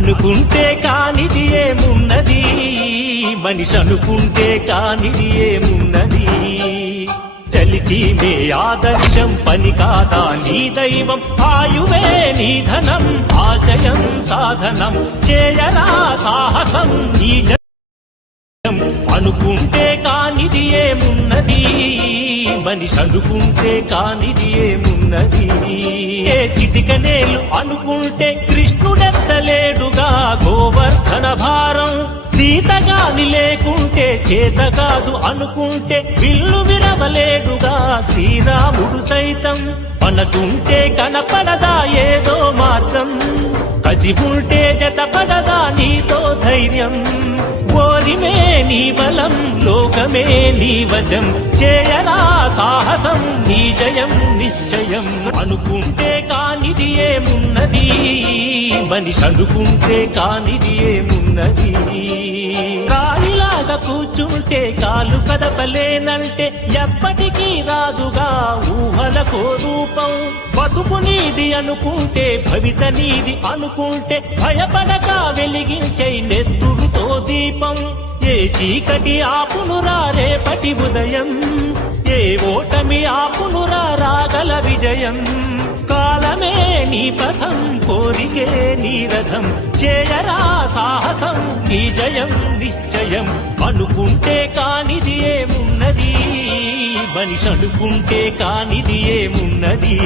అనుకుంటే కానిది ఏమున్నది? మనిషి అనుకుంటే కానిది ఏమున్నది? చలిచి మే ఆదర్శం పని కాదా? నీ దైవం ఆయువే నీ ధనం ఆశయం సాధనం. చేయరా సాహసం? నీ అనుకుంటే కానిది ఏమున్నది? మనిషి అనుకుంటే కానిది ఏమున్నది? ఏ చిటికనేలు అనుకుంటే కృష్ణుడెత్తలేడు. గోవర్ధన భారం సీతగాని లేకుంటే చేత కాదు అనుకుంటే విల్లు విరవలేడుగా శ్రీరాముడు సైతం. మనసుంటే కనపడదా ఏదో మాత్రం. కసి ఉంటే జతపడదా నీతో ధైర్యం. ఓరిమే నీ బలం లోకమే నీ వశం. చేయరా సాహసం నీ జయం నిశ్చయం. అనుకుంటే కానిది ఏమున్నది? అని చదువుకుంటే కానిది ఏమున్నది? రాయిలాగా కూర్చుంటే కాలు కదపలేనంటే ఎప్పటికీ రాదుగా ఊహలకో రూపం. బతుకు నీది అనుకుంటే భవిత నీది అనుకుంటే భయపడక వెలిగించే నెత్తురుతో దీపం. ఏ చీకటి ఆపునురా రేపటి ఉదయం? ఏ ఓటమి ఆపునురా రాగల విజయం. కాలమే నీ పథం కోరికే నీ రథం. చేయరా సాహసం నీ జయం నిశ్చయం. అనుకుంటే కానిది ఏమున్నది? మనిషి అనుకుంటే కానిది ఏమున్నది?